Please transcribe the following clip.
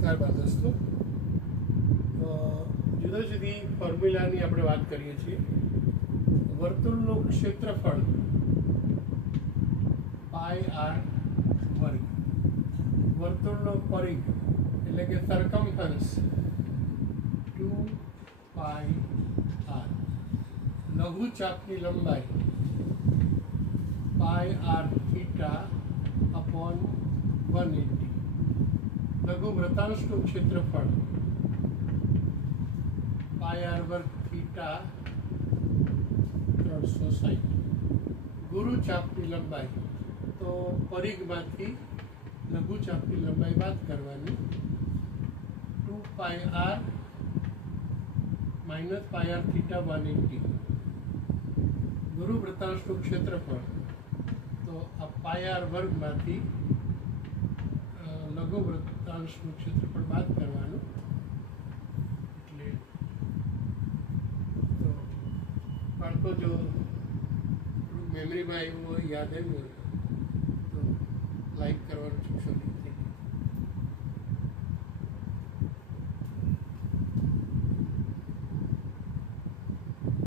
નમસ્કાર બાળદોસ્તો, જુદા જુદી ફોર્મ્યુલાની આપણે વાત કરીએ છીએ. વર્તુળનું ક્ષેત્રફળ પાઈ આર વર્ગ, વર્તુળનો પરિઘ એટલે કે સરકમફરન્સ 2 પાઈ આર, લઘુચાપની લંબાઈ પાઈ આર થીટા અપોન 180, લઘુ વૃત્તાંશનું ક્ષેત્રફળ પાઈ આર વર્ગ થીટા 360, ગુરુ ચાપની લંબાઈ, તો પરિઘમાંથી લઘુ ચાપની લંબાઈ બાદ કરવાની, 2 pi r minus pi r theta 180, ગુરુ વૃત્તાંશનું ક્ષેત્રફળ, તો આ પાઈ આર વર્ગમાંથી લઘુ વૃત્તાંશનું ક્ષેત્રફળ બાદ કરવાનું. એટલે તો બાળકો જો મેમરીમાં આવ્યું હોય, યાદ આવ્યું હોય તો લાઈક કરવાનું ચૂકશો નહીં.